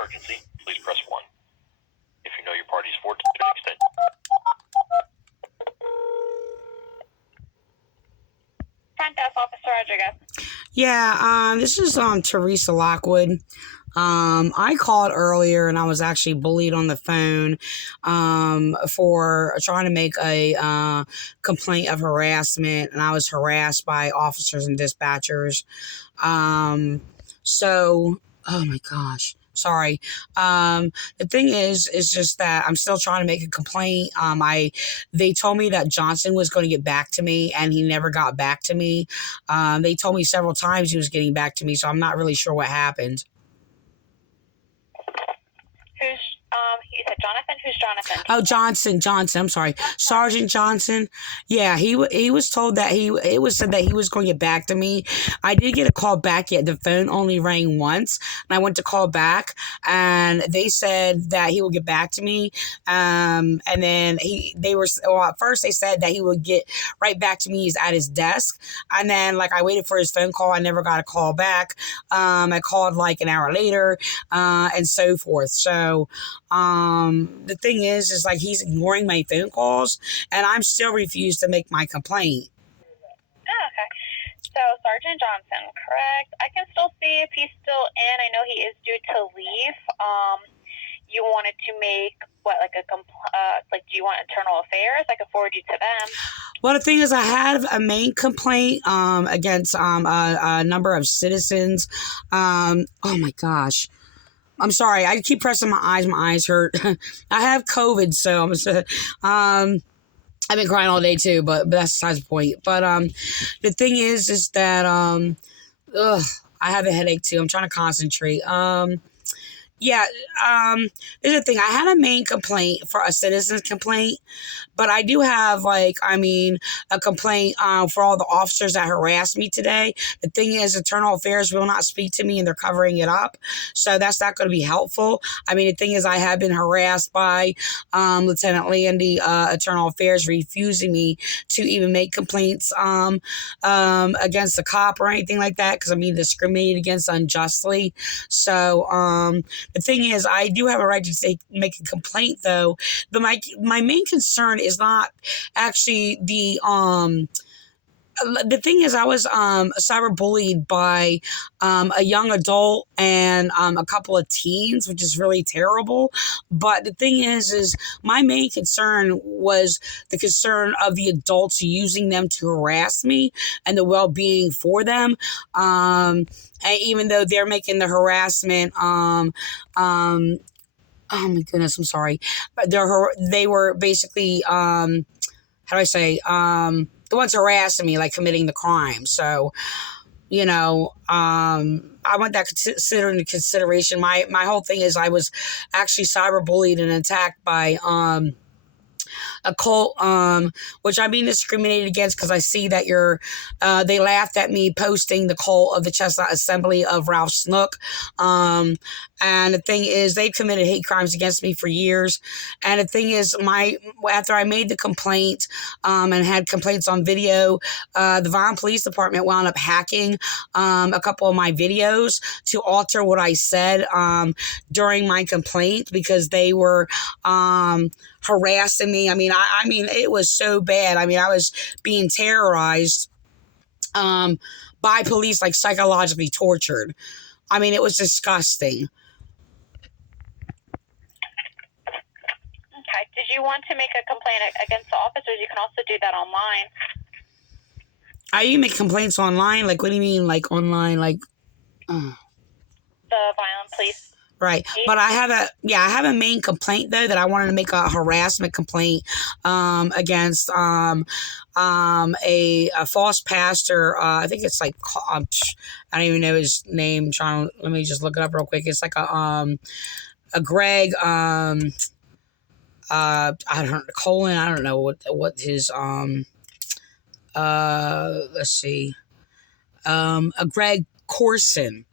emergency, please press 1. If you know your party's 4-digit extension. Front desk, Officer Rodriguez. Yeah, this is Teresa Lockwood. I called earlier and I was actually bullied on the phone for trying to make a complaint of harassment, and I was harassed by officers and dispatchers. Oh my gosh. Sorry. The thing is just that I'm still trying to make a complaint. They told me that Johnson was going to get back to me, and he never got back to me. They told me several times he was getting back to me, so I'm not really sure what happened. You said Jonathan? Who's Jonathan? Oh, Johnson. I'm sorry. Sergeant Johnson. Yeah, he was told that it was said that he was going to get back to me. I did get a call back, yet the phone only rang once, and I went to call back, and they said that he will get back to me. And then at first they said that he would get right back to me. He's at his desk. And then I waited for his phone call. I never got a call back. I called an hour later, and so forth. So, the thing is he's ignoring my phone calls, and I'm still refused to make my complaint. Oh, okay. So Sergeant Johnson, correct? I can still see if he's still in. I know he is due to leave. You wanted to make do you want internal affairs? I can forward you to them. Well, the thing is, I have a main complaint against a number of citizens. Oh my gosh. I'm sorry. I keep pressing my eyes. My eyes hurt. I have COVID, so I've been crying all day too. But that's besides the point. But the thing is that I have a headache too. I'm trying to concentrate. There's a thing. I had a main complaint for a citizen's complaint, but I do have a complaint for all the officers that harassed me today. The thing is, Internal Affairs will not speak to me, and they're covering it up, so that's not going to be helpful. The thing is, I have been harassed by Lieutenant Landy, Internal Affairs, refusing me to even make complaints against the cop or anything like that, because I'm being discriminated against unjustly. So the thing is, I do have a right to make a complaint, though. But my main concern is not actually the thing is, I was cyberbullied by a young adult and a couple of teens, which is really terrible. But the thing is my main concern was the concern of the adults using them to harass me and the well-being for them. And even though they're making the harassment, oh my goodness, I'm sorry, but they were basically, how do I say, the ones harassing me, committing the crime. So, I want that considered into consideration. My whole thing is I was actually cyberbullied and attacked by a cult, which I'm being discriminated against because I see that they laughed at me posting the cult of the Chestnut Assembly of Ralph Snook. And the thing is, they've committed hate crimes against me for years. And the thing is, after I made the complaint, and had complaints on video, the Vineland Police Department wound up hacking, a couple of my videos to alter what I said, during my complaint, because they were, harassing me. It was so bad. I was being terrorized by police, psychologically tortured. It was disgusting. Okay. Did you want to make a complaint against the officers? You can also do that online. You make complaints online? What do you mean, online? The Vineland Police. Right. But I have a main complaint, though, that I wanted to make a harassment complaint against a false pastor. I think it's I don't even know his name. Let me just look it up real quick. It's a Greg, I don't know what his let's see, a Greg Corson.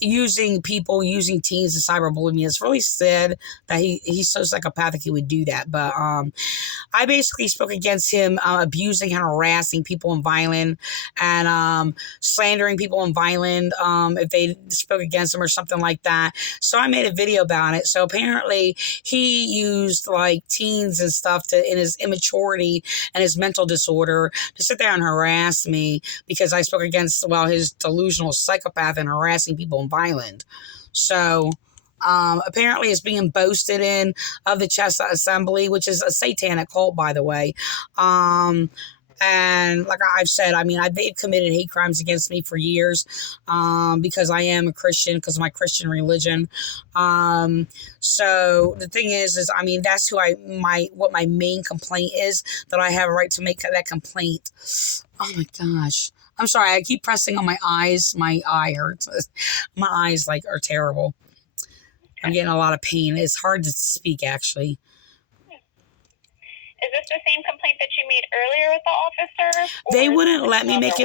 using teens to cyberbully me. It's really sad that he's so psychopathic he would do that. But I basically spoke against him abusing and harassing people in Vineland and slandering people in Vineland if they spoke against him or something like that. So I made a video about it. So apparently he used like teens and stuff in his immaturity and his mental disorder to sit there and harass me because I spoke against, well, his delusional psychopath and harassing people in Vineland. So apparently it's being boasted in of the Chestnut Assembly, which is a satanic cult, by the way. And like I've said, I mean, they've committed hate crimes against me for years because I am a Christian, because of my Christian religion. So the thing is, I mean, that's what my main complaint is, that I have a right to make that complaint. Oh my gosh. I'm sorry. I keep pressing on my eyes. My eye hurts. My eyes are terrible. I'm getting a lot of pain. It's hard to speak, actually. Is this the same complaint that you made earlier with the officer? They wouldn't let me make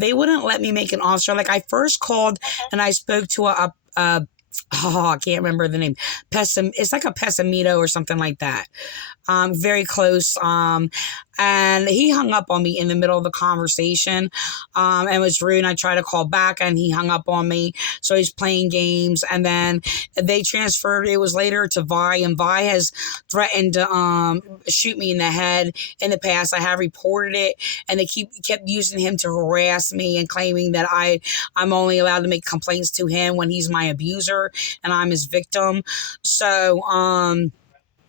they wouldn't let me make an officer. Like, I first called and I spoke to I can't remember the name. It's like a Pessimito or something like that. Very close. And he hung up on me in the middle of the conversation, and was rude. And I tried to call back and he hung up on me. So he's playing games. And then they transferred, it was later, to Vi, and Vi has threatened to shoot me in the head in the past. I have reported it, and they kept using him to harass me and claiming that I'm only allowed to make complaints to him when he's my abuser and I'm his victim. So,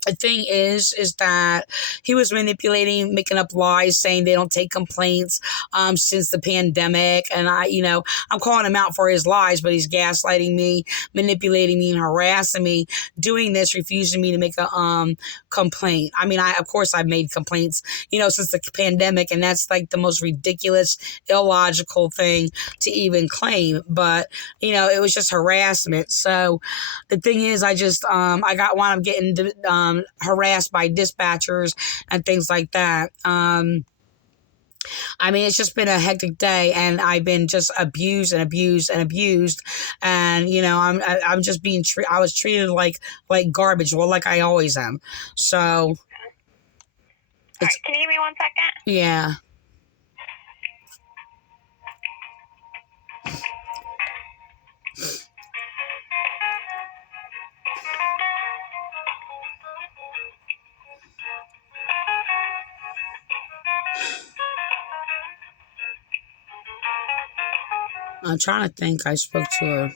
the thing is that he was manipulating, making up lies, saying they don't take complaints since the pandemic. And I'm calling him out for his lies, but he's gaslighting me, manipulating me, and harassing me, doing this, refusing me to make a complaint. I mean, of course I've made complaints, since the pandemic, and that's like the most ridiculous, illogical thing to even claim. But, it was just harassment. So the thing is, I just, I got wound up getting harassed by dispatchers and things like that. I mean, it's just been a hectic day, and I've been just abused and abused and abused, and I'm just being I was treated like garbage, well, like I always am. So, all right, can you give me 1 second? Yeah. I'm trying to think. I spoke to her.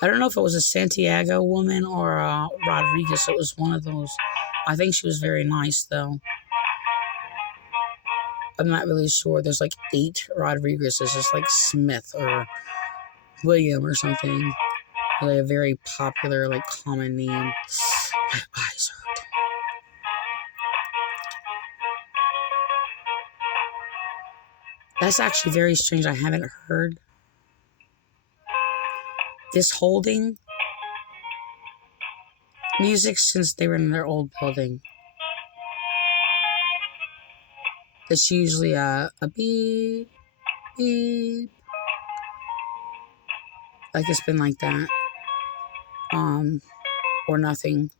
I don't know if it was a Santiago woman or a Rodriguez. It was one of those. I think she was very nice, though. I'm not really sure. There's like 8 Rodriguez's. It's just like Smith or William or something. Like a very popular, common name. My eyes hurt. That's actually very strange. I haven't heard this holding music since they were in their old building. It's usually a beep, beep. It's been like that. Or nothing.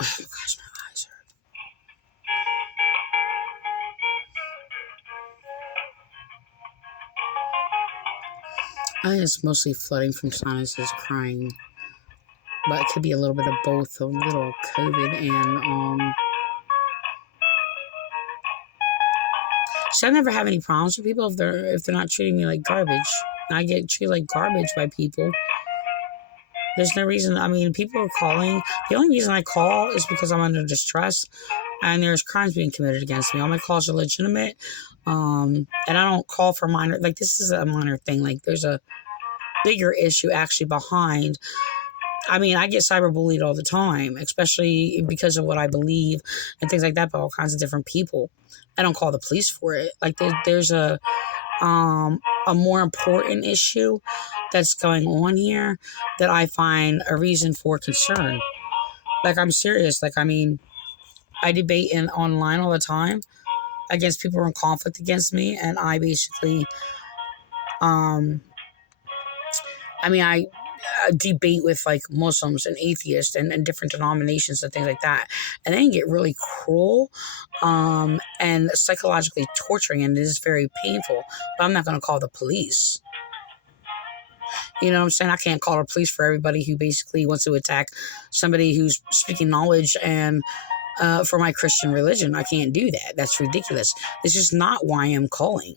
Oh gosh, my eyes hurt. I think it's mostly flooding from sinuses, crying. But it could be a little bit of both, a little COVID and, So I never have any problems with people if they're not treating me like garbage. I get treated like garbage by people. There's no reason. I mean, people are calling. The only reason I call is because I'm under distress and there's crimes being committed against me. All my calls are legitimate. And I don't call for minor. This is a minor thing. There's a bigger issue actually behind. I mean, I get cyberbullied all the time, especially because of what I believe and things like that by all kinds of different people. I don't call the police for it. There's a more important issue that's going on here that I find a reason for concern. I'm serious. I mean, I debate online all the time, against people who are in conflict against me, and I basically, um, I debate with like Muslims and atheists and different denominations and things like that, and they can get really cruel, and psychologically torturing, and it is very painful. But I'm not going to call the police. You know what I'm saying? I can't call the police for everybody who basically wants to attack somebody who's speaking knowledge and for my Christian religion. I can't do that. That's ridiculous. This is not why I'm calling.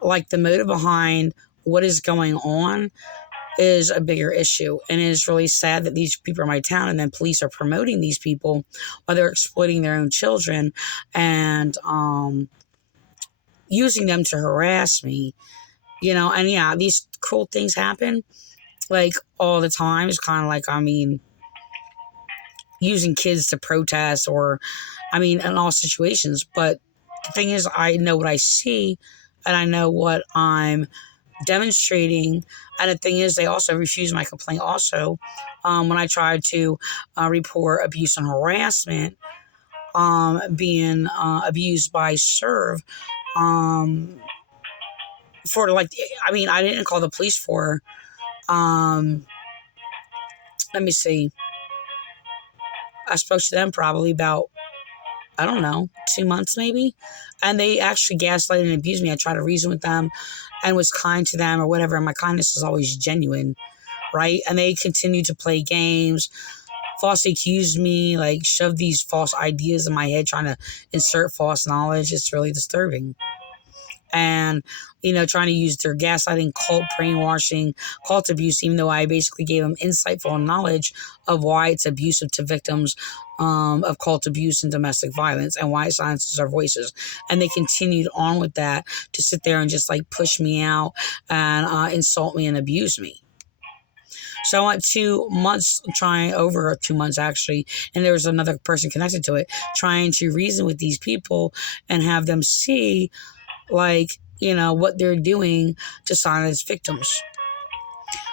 Like, the motive behind what is going on is a bigger issue, and it is really sad that these people are in my town, and then police are promoting these people while they're exploiting their own children and using them to harass me. You know, and yeah, these cruel things happen like all the time. It's kind of like, using kids to protest, or in all situations. But the thing is, I know what I see, and I know what I'm demonstrating. And the thing is, they also refused my complaint also, when I tried to report abuse and harassment, being abused by Serve, for like, I didn't call the police for, let me see, I spoke to them probably about, I don't know, 2 months maybe. And they actually gaslighted and abused me. I tried to reason with them and was kind to them or whatever. And my kindness is always genuine, right? And they continued to play games, falsely accused me, like shove these false ideas in my head, trying to insert false knowledge. It's really disturbing. And, trying to use their gaslighting, cult brainwashing, cult abuse, even though I basically gave them insightful knowledge of why it's abusive to victims of cult abuse and domestic violence, and why it silences our voices. And they continued on with that to sit there and just like push me out and insult me and abuse me. So I went 2 months over 2 months actually, and there was another person connected to it, trying to reason with these people and have them see, like, what they're doing to silence victims.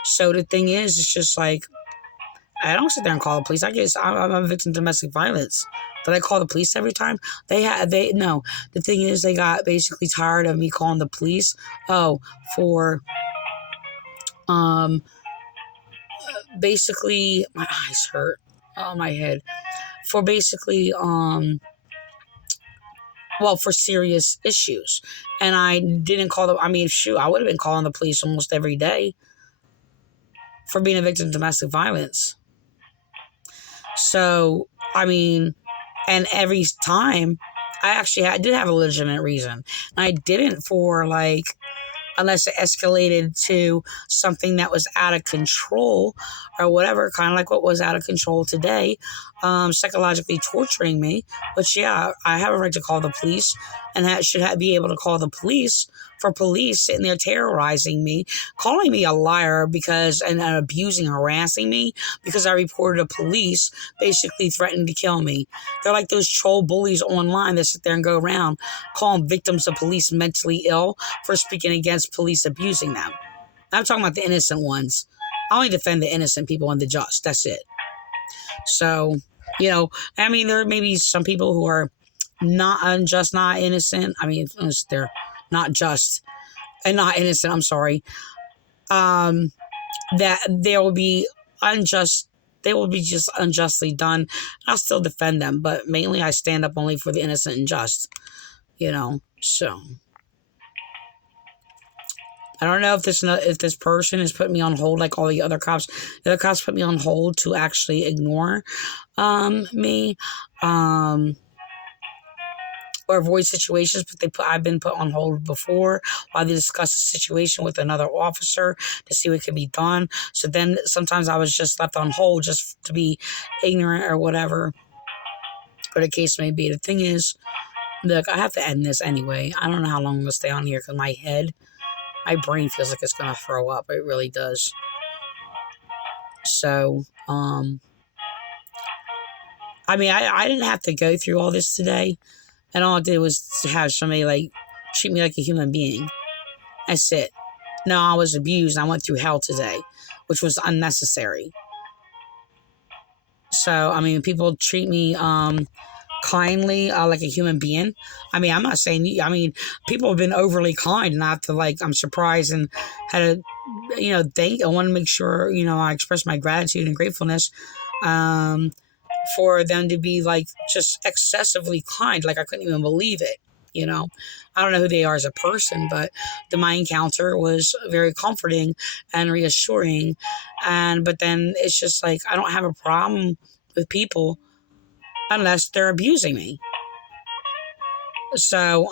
So the thing is, it's just like, I don't sit there and call the police. I guess I'm a victim of domestic violence. Did I call the police every time? No. The thing is, they got basically tired of me calling the police. For basically, my eyes hurt. Oh, my head. For basically, for serious issues. And I didn't call them. I would have been calling the police almost every day for being a victim of domestic violence. So, and every time, I did have a legitimate reason. I didn't for, like, unless it escalated to something that was out of control or whatever, kind of like what was out of control today, psychologically torturing me. But yeah, I have a right to call the police, and should be able to call the police for police sitting there terrorizing me, calling me a liar and abusing, harassing me because I reported a police basically threatening to kill me. They're like those troll bullies online that sit there and go around calling victims of police mentally ill for speaking against police abusing them. I'm talking about the innocent ones. I only defend the innocent people and the just. That's it. So, there may be some people who are not unjust, not innocent. They're not just and not innocent. I'm sorry. That there will be unjust. They will be just unjustly done. I'll still defend them, but mainly I stand up only for the innocent and just. So I don't know if this person has put me on hold like all the other cops. The other cops put me on hold to actually ignore me. Or avoid situations, but I've been put on hold before while they discuss a situation with another officer to see what can be done. So then sometimes I was just left on hold just to be ignorant or whatever, or the case may be. The thing is, look, I have to end this anyway. I don't know how long I'm going to stay on here because my brain feels like it's going to throw up. It really does. So, I didn't have to go through all this today. And all I did was to have somebody, like, treat me like a human being. That's it. No, I was abused. And I went through hell today, which was unnecessary. So, people treat me kindly, like a human being. I mean, I'm not saying you, I mean, people have been overly kind, and I have to, like, I'm surprised and had to, thank, I want to make sure, I express my gratitude and gratefulness, for them to be, like, just excessively kind. Like, I couldn't even believe it. I don't know who they are as a person, but my encounter was very comforting and reassuring. But then it's just like, I don't have a problem with people unless they're abusing me. So,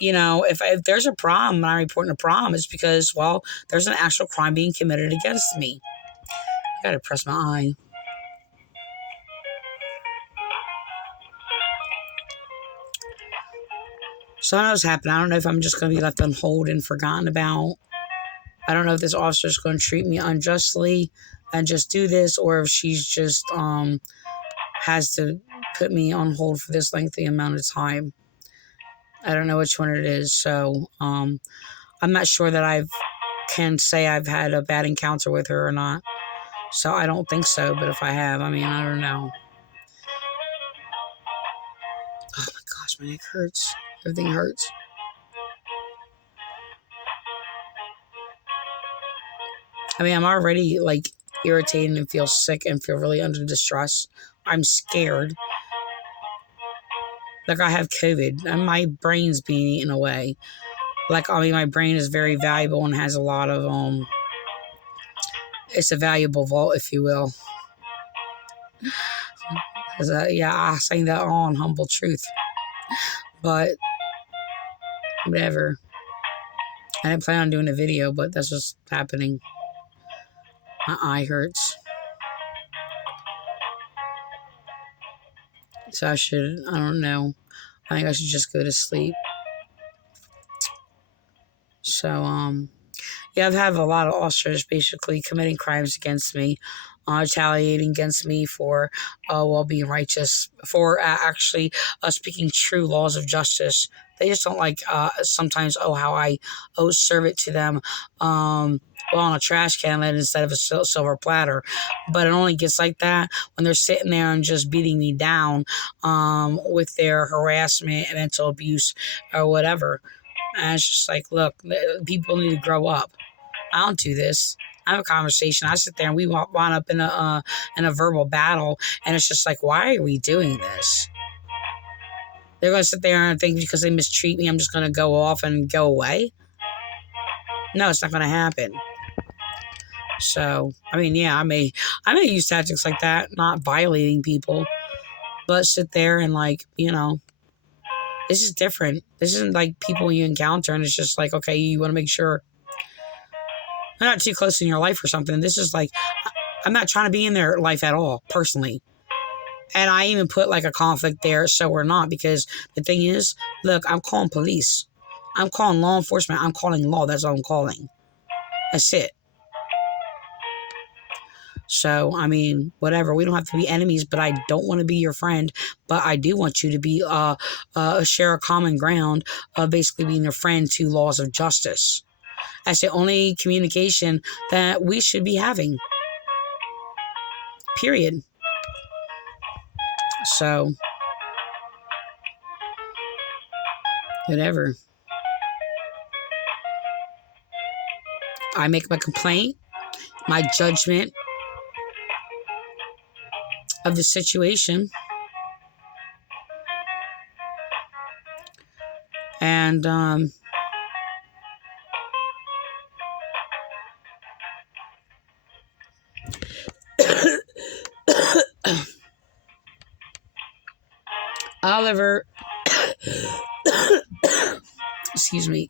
if there's a problem and I'm reporting a problem, it's because, well, there's an actual crime being committed against me. I gotta press my eye. So I know what's happening. I don't know if I'm just going to be left on hold and forgotten about. I don't know if this officer is going to treat me unjustly and just do this, or if she's just has to put me on hold for this lengthy amount of time. I don't know which one it is. So I'm not sure that I can say I've had a bad encounter with her or not. So I don't think so. But if I have, I mean, I don't know. Oh my gosh, my neck hurts. Everything hurts. I mean, I'm already, like, irritated and feel sick and feel really under distress. I'm scared. Like, I have COVID and my brain's being eaten away. Like, I mean, my brain is very valuable and has a lot of, it's a valuable vault, if you will. I say that all in humble truth. But whatever. I didn't plan on doing a video, but that's what's happening. My eye hurts. So I don't know. I think I should just go to sleep. So, I've had a lot of officers basically committing crimes against me, retaliating against me for, being righteous, for actually speaking true laws of justice. They just don't like, sometimes, how I serve it to them, on a trash can lid instead of a silver platter. But it only gets like that when they're sitting there and just beating me down, with their harassment and mental abuse or whatever. And it's just like, look, people need to grow up. I don't do this. I have a conversation. I sit there and we wind up in a verbal battle. And it's just like, why are we doing this? They're going to sit there and think because they mistreat me, I'm just going to go off and go away. No, it's not going to happen. So, I mean, I may use tactics like that, not violating people, but sit there and, like, this is different. This isn't like people you encounter and it's just like, okay, you want to make sure they're not too close in your life or something. This is like, I'm not trying to be in their life at all, personally. And I even put like a conflict there so we're not, because the thing is, look, I'm calling police. I'm calling law enforcement. I'm calling law. That's what I'm calling. That's it. So, I mean, whatever. We don't have to be enemies, but I don't want to be your friend. But I do want you to be, share a common ground of basically being a friend to laws of justice. That's the only communication that we should be having. Period. So, whatever. I make my complaint, my judgment of the situation, and Oliver, excuse me.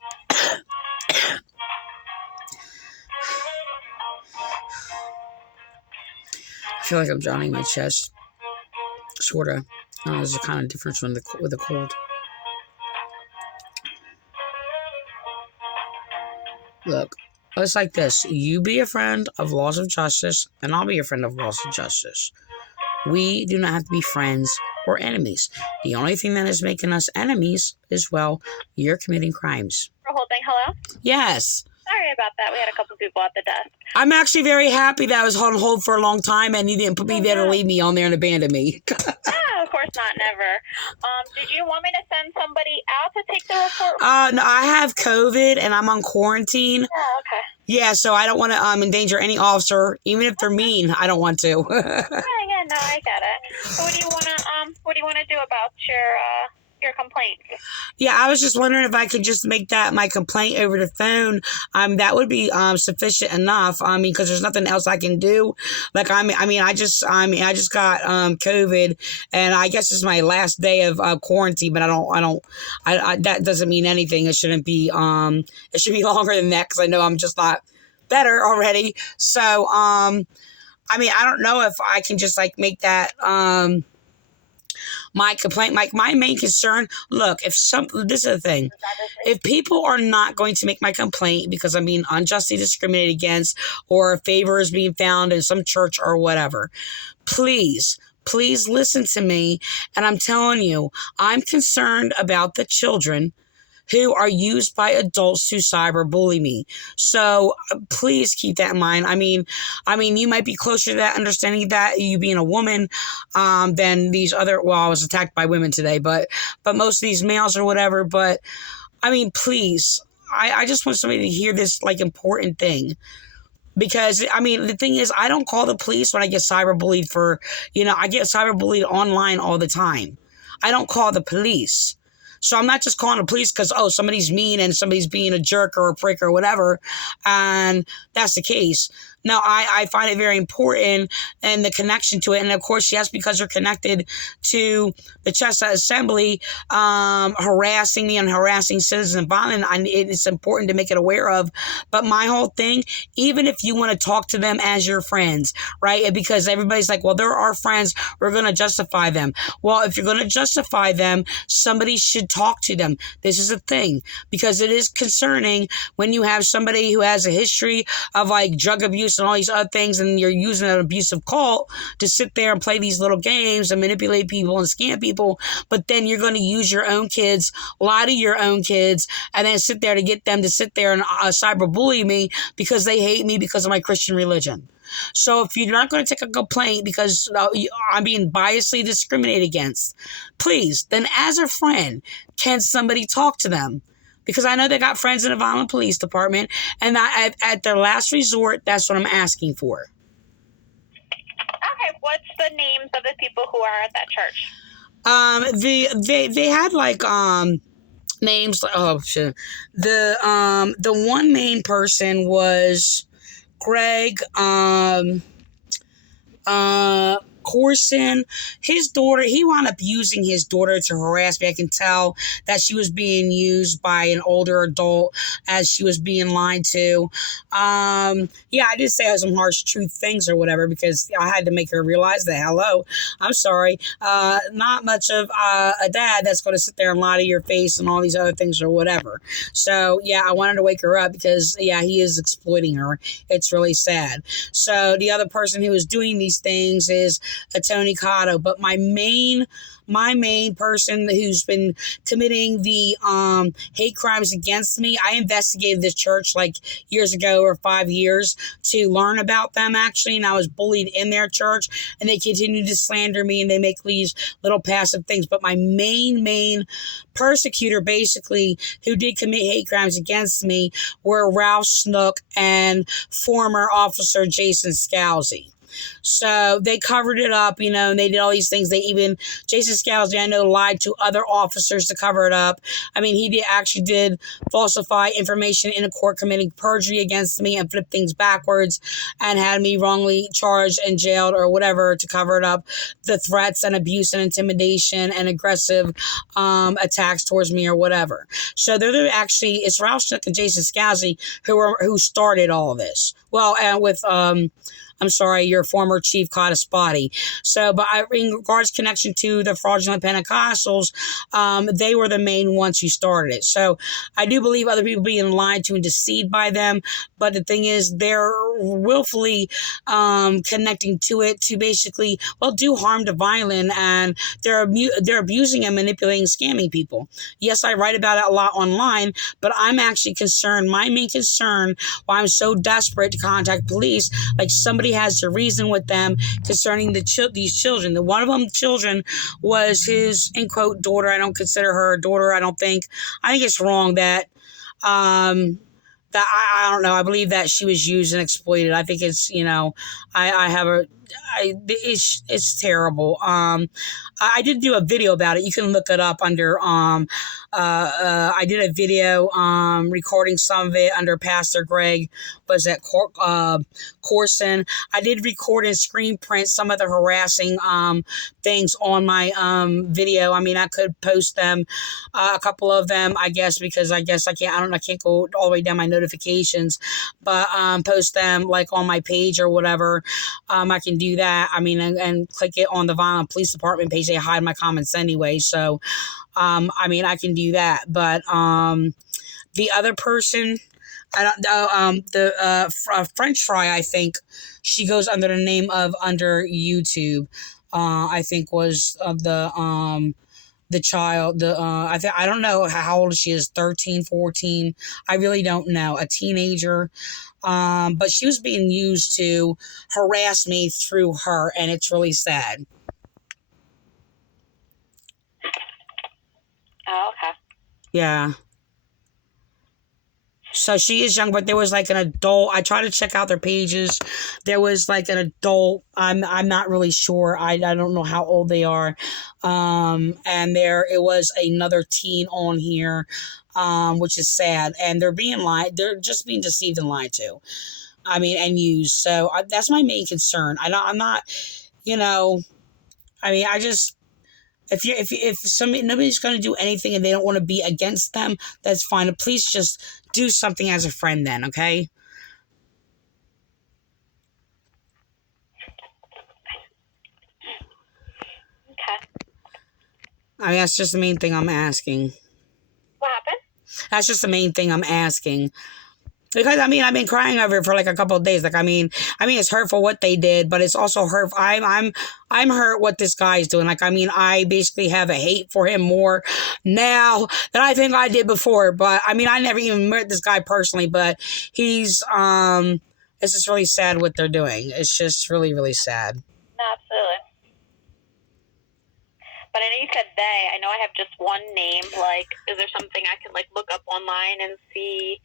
I feel like I'm drowning my chest. Sorta. I don't know, there's a kind of difference with the cold. Look, it's like this. You be a friend of laws of justice, and I'll be a friend of laws of justice. We do not have to be friends or enemies. The only thing that is making us enemies is, well, you're committing crimes. For holding, hello? Yes. Sorry sorry about that. We had a couple people at the desk. I'm actually very happy that I was on hold for a long time and you didn't put me there to leave me on there and abandon me. No, of course not, never. Did you want me to send somebody out to take the report? No, I have COVID and I'm on quarantine. Oh, okay. Yeah, so I don't want to endanger any officer, even if they're mean. I don't want to. Yeah, no, I get it. So what do you want to do about your complaint? Yeah, I was just wondering if I could just make that my complaint over the phone. That would be sufficient enough. I mean, because there's nothing else I can do. Like I just got COVID, and I guess it's my last day of quarantine. But I that doesn't mean anything. It shouldn't be. It should be longer than that because I know I'm just not better already. So I mean, I don't know if I can just like make that my complaint, my main concern. Look, this is the thing. If people are not going to make my complaint because I'm being unjustly discriminated against or a favor is being found in some church or whatever, please listen to me. And I'm telling you, I'm concerned about the children who are used by adults to cyberbully me. So please keep that in mind. I mean, you might be closer to that understanding that you being a woman than these other. Well, I was attacked by women today, but most of these males or whatever. But I mean, please, I just want somebody to hear this like important thing. Because, I mean, the thing is, I don't call the police when I get cyberbullied I get cyberbullied online all the time. I don't call the police. So I'm not just calling the police because, somebody's mean and somebody's being a jerk or a prick or whatever. And that's the case. No, I find it very important and the connection to it. And of course, yes, because they're connected to the Chestnut Assembly, harassing me and harassing citizens in Vineland, it's important to make it aware of. But my whole thing, even if you want to talk to them as your friends, right? Because everybody's like, well, they're our friends. We're going to justify them. Well, if you're going to justify them, somebody should talk to them. This is a thing because it is concerning when you have somebody who has a history of like drug abuse and all these other things, and you're using an abusive cult to sit there and play these little games and manipulate people and scam people, but then you're going to use your own kids, lie to your own kids, and then sit there to get them to sit there and cyberbully me because they hate me because of my Christian religion. So if you're not going to take a complaint because I'm being biasly discriminated against, please, then as a friend, can somebody talk to them? Because I know they got friends in the Vineland Police Department, and at their last resort, that's what I'm asking for. Okay, what's the names of the people who are at that church? They had like names like, oh shit. The one main person was Greg Corson. His daughter, he wound up using his daughter to harass me. I can tell that she was being used by an older adult as she was being lied to. Yeah, I did say some harsh truth things or whatever because I had to make her realize that, hello, I'm sorry, not much of a dad that's going to sit there and lie to your face and all these other things or whatever. So, yeah, I wanted to wake her up because, yeah, he is exploiting her. It's really sad. So the other person who is doing these things is Tony Cotto, but my main person who's been committing the hate crimes against me, I investigated this church like years ago or 5 years to learn about them actually, and I was bullied in their church, and they continue to slander me and they make these little passive things. But my main persecutor basically who did commit hate crimes against me were Ralph Snook and former officer Jason Scalzi. So they covered it up, and they did all these things. Jason Scalzi, I know, lied to other officers to cover it up. I mean, he did falsify information in a court, committing perjury against me and flipped things backwards and had me wrongly charged and jailed or whatever to cover it up. The threats and abuse and intimidation and aggressive attacks towards me or whatever. So it's Ralph Snook and Jason Scalzi who started all of this. Well, and with your former chief Cottaspati. So, but in regards connection to the fraudulent Pentecostals, they were the main ones who started it. So I do believe other people being lied to and deceived by them. But the thing is, their willfully connecting to it to basically, well, do harm to Vineland, and they're abusing and manipulating, scamming people. Yes, I write about it a lot online, but I'm actually concerned. My main concern, why I'm so desperate to contact police, like somebody has to reason with them concerning these children. The one of them children was his, in quote, daughter. I don't consider her a daughter. I think it's wrong that that I don't know. I believe that she was used and exploited. I think it's, it's terrible. I did do a video about it. You can look it up under, I did a video, recording some of it under Pastor Greg, was at Corson. I did record and screen print some of the harassing, things on my, video. I mean, I could post them, a couple of them, I guess, because I can't go all the way down my notifications, but, post them like on my page or whatever. I can do that. I mean, and click it on the Vineland Police Department page. They hide my comments anyway. So, I mean, I can do that. But the other person, I don't know, the French Fry, I think she goes under the name of under YouTube. I think was the child, I don't know how old she is, 13, 14. I really don't know. A teenager. But she was being used to harass me through her, and it's really sad. Oh, okay. Yeah. So she is young, but there was like an adult. I tried to check out their pages. There was like an adult. I'm not really sure. I don't know how old they are. And it was another teen on here, which is sad. And they're just being deceived and lied to. I mean, and used. So that's my main concern. I'm not, I mean, I just, nobody's going to do anything and they don't want to be against them, that's fine. Please just do something as a friend then, okay? Okay. I mean, that's just the main thing I'm asking. What happened? That's just the main thing I'm asking. Because, I mean, I've been crying over it for like a couple of days. Like, I mean, it's hurtful what they did, but it's also hurtful. I'm hurt what this guy's doing. Like, I mean, I basically have a hate for him more now than I think I did before. But, I mean, I never even met this guy personally, but he's, it's just really sad what they're doing. It's just really, really sad. No, absolutely. But I know you said they. I know I have just one name. Like, is there something I can, like, look up online and see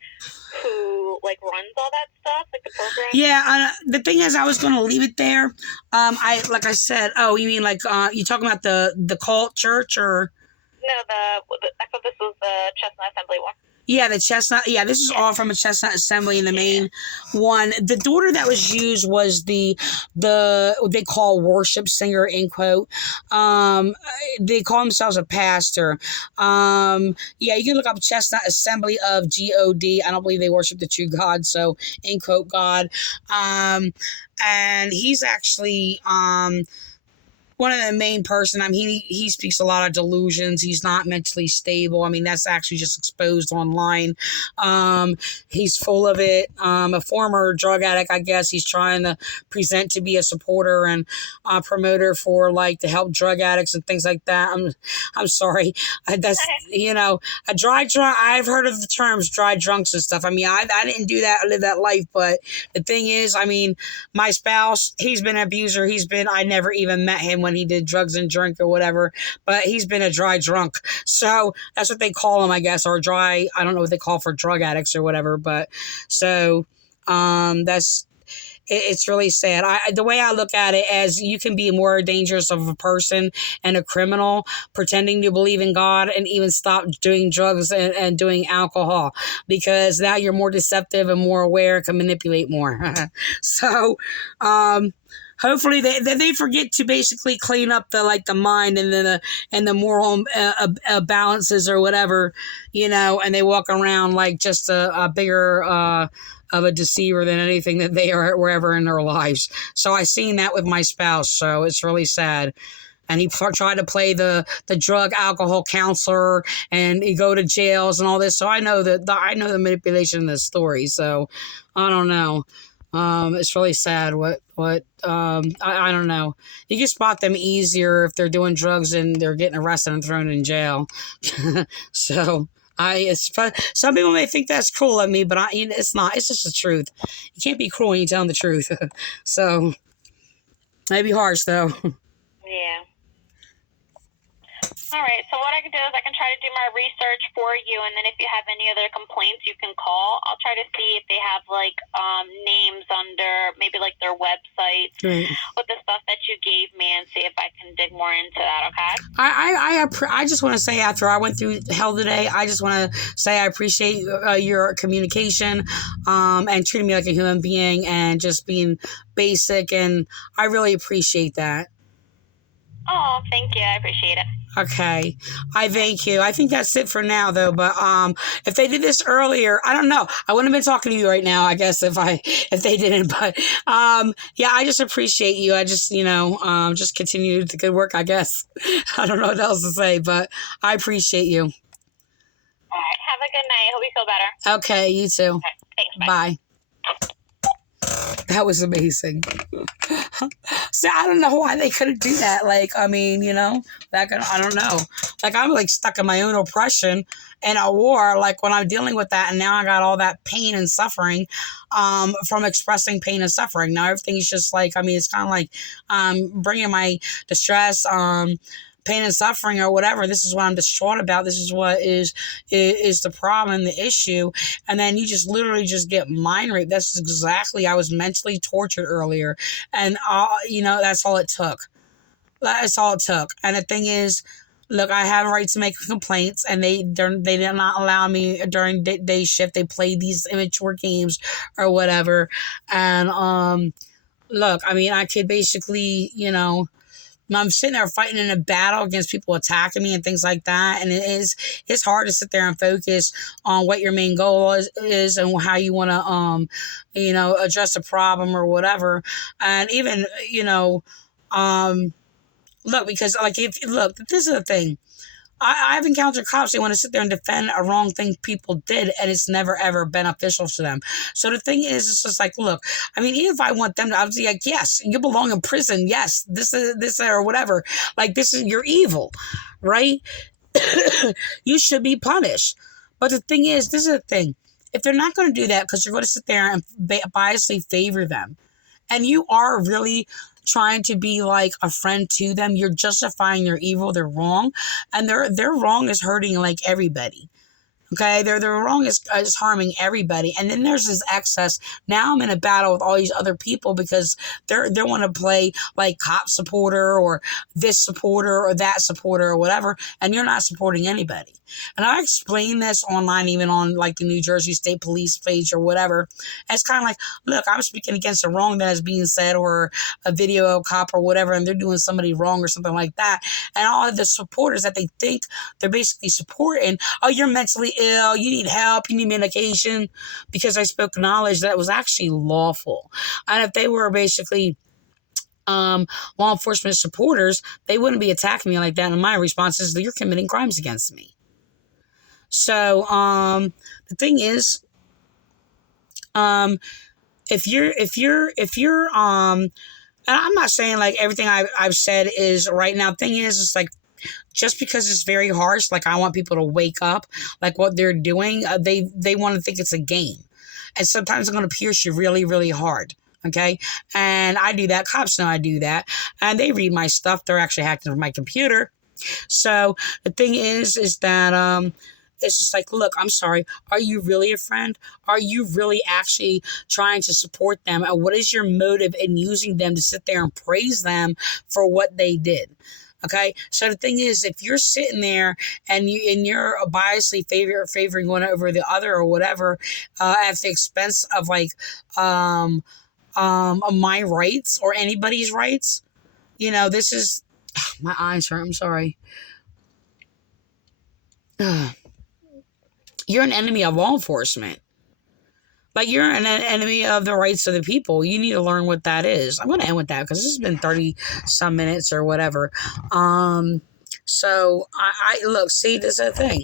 who, like, runs all that stuff? Like, the program? Yeah, the thing is, I was going to leave it there. Like I said, oh, you mean, like, you talking about the cult church, or? No, I thought this was the Chestnut Assembly one. Yeah, the Chestnut. Yeah, this is all from a Chestnut Assembly in the main one. The daughter that was used was the what they call worship singer, in quote. They call themselves a pastor. Yeah, you can look up Chestnut Assembly of God. I don't believe they worship the true God, so in quote God. And he's actually one of the main person. I mean, he speaks a lot of delusions. He's not mentally stable. I mean, that's actually just exposed online. He's full of it. A former drug addict, I guess. He's trying to present to be a supporter and promoter for, like, to help drug addicts and things like that. I'm sorry. That's, a dry drunk. I've heard of the terms dry drunks and stuff. I mean, I didn't do that, live that life. But the thing is, I mean, my spouse, he's been an abuser. I never even met him when he did drugs and drink or whatever, but he's been a dry drunk. So that's what they call him, I guess, or dry. I don't know what they call for drug addicts or whatever, but so, it's really sad. The way I look at it as you can be more dangerous of a person and a criminal pretending to believe in God and even stop doing drugs and doing alcohol, because now you're more deceptive and more aware, can manipulate more. So, hopefully they forget to basically clean up the mind and the moral balances or whatever, and they walk around like just a bigger of a deceiver than anything that they are wherever in their lives. So I seen that with my spouse, so it's really sad. And he tried to play the drug alcohol counselor, and he go to jails and all this. So I know the manipulation of the story. So I don't know. It's really sad I don't know. You can spot them easier if they're doing drugs and they're getting arrested and thrown in jail. So some people may think that's cruel of me, but it's not. It's just the truth. You can't be cruel when you're telling the truth. So, might be harsh though. Yeah. All right, so what I can do is I can try to do my research for you, and then if you have any other complaints, you can call. I'll try to see if they have, like, names under maybe, like, their website Right. with the stuff that you gave me and see if I can dig more into that, okay? I just want to say, after I went through hell today, I just want to say I appreciate your communication and treating me like a human being and just being basic, and I really appreciate that. Oh, thank you. I appreciate it. Okay. I thank you. I think that's it for now though, but if they did this earlier, I don't know. I wouldn't have been talking to you right now, I guess, if they didn't, but yeah, I just appreciate you. I just, just continue the good work, I guess. I don't know what else to say, but I appreciate you. All right. Have a good night. Hope you feel better. Okay, you too. Okay. Thanks. Bye. Bye. That was amazing. So I don't know why they couldn't do that. Like, I mean, back in, I don't know. Like, I'm like stuck in my own oppression and a war. Like, when I'm dealing with that, and now I got all that pain and suffering from expressing pain and suffering. Now everything's just like, I mean, it's kind of like bringing my distress, pain and suffering or whatever. This is what I'm distraught about. This is what is the problem, the issue. And then you just literally just get mind raped. That's exactly, I was mentally tortured earlier. And, that's all it took. That's all it took. And the thing is, look, I have a right to make complaints, and they did not allow me during day shift. They played these immature games or whatever. And, look, I mean, I could basically, I'm sitting there fighting in a battle against people attacking me and things like that. And it's hard to sit there and focus on what your main goal is and how you want to, address a problem or whatever. And even, look, because like, this is the thing. I've encountered cops, they want to sit there and defend a wrong thing people did, and it's never, ever beneficial to them. So the thing is, it's just like, look, I mean, even if I want them to, I would be like, yes, you belong in prison. Yes, this or whatever. Like, you're evil, right? You should be punished. But the thing is, this is the thing. If they're not going to do that because you're going to sit there and biasly favor them, and you are really trying to be like a friend to them, you're justifying their evil, their wrong, and their wrong is hurting like everybody. Okay, their wrong is harming everybody, and then there's this excess. Now I'm in a battle with all these other people because they want to play like cop supporter or this supporter or that supporter or whatever, and you're not supporting anybody. And I explain this online, even on like the New Jersey State Police page or whatever. And it's kind of like, look, I'm speaking against a wrong that is being said, or a video of a cop or whatever, and they're doing somebody wrong or something like that. And all of the supporters that they think they're basically supporting, oh, you're mentally ill, you need help, you need medication, because I spoke knowledge that was actually lawful. And if they were basically law enforcement supporters, they wouldn't be attacking me like that. And my response is that you're committing crimes against me. So the thing is, if you're and I'm not saying like everything I've said is right now. Thing is, it's like, just because it's very harsh, like I want people to wake up, like what they're doing, they want to think it's a game. And sometimes I'm going to pierce you really, really hard. Okay. And I do that. Cops know I do that. And they read my stuff. They're actually hacking my computer. So the thing is that, it's just like, look, I'm sorry. Are you really a friend? Are you really actually trying to support them? And what is your motive in using them to sit there and praise them for what they did? Okay, so the thing is, if you're sitting there and you're biasly favoring one over the other or whatever, at the expense of like my rights or anybody's rights, this is my eyes hurt. I'm sorry. You're an enemy of law enforcement. Like, you're an enemy of the rights of the people. You need to learn what that is. I'm going to end with that because this has been 30 some minutes or whatever. So I look, see, this is the thing.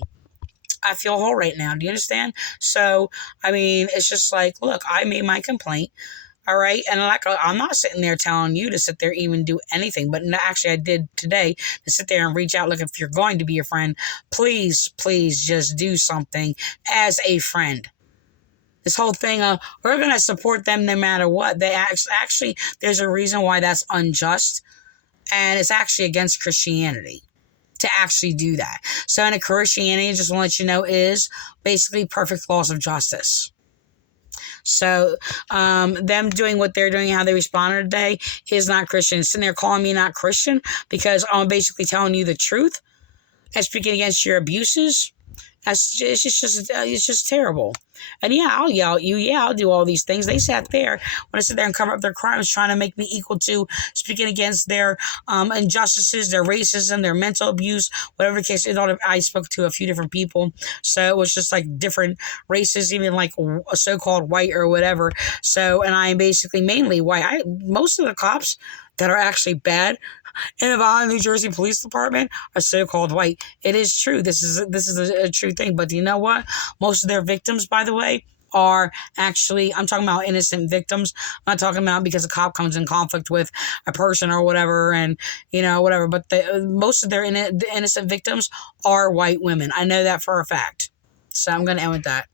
I feel whole right now. Do you understand? So, I mean, it's just like, look, I made my complaint. All right. And like, I'm not sitting there telling you to sit there even do anything, but no, actually I did today to sit there and reach out. Look, if you're going to be a friend, please, please just do something as a friend. This whole thing of we're going to support them no matter what. They actually, there's a reason why that's unjust. And it's actually against Christianity to actually do that. So in a Christianity, just want to let you know, is basically perfect laws of justice. So them doing what they're doing, how they responded today, is not Christian. Sitting there calling me not Christian because I'm basically telling you the truth and speaking against your abuses. It's just terrible. And yeah, I'll yell at you. Yeah, I'll do all these things. They sat there when I sit there and cover up their crimes, trying to make me equal to speaking against their injustices, their racism, their mental abuse, whatever the case. I spoke to a few different people, so it was just like different races, even like a so-called white or whatever. So, and I am basically mainly white. Most of the cops that are actually bad in the Vineland, New Jersey Police Department are so-called white. It is true. This is a true thing. But you know what? Most of their victims, by the way, are actually, I'm talking about innocent victims. I'm not talking about because a cop comes in conflict with a person or whatever, and whatever. But most of their innocent victims are white women. I know that for a fact. So I'm going to end with that.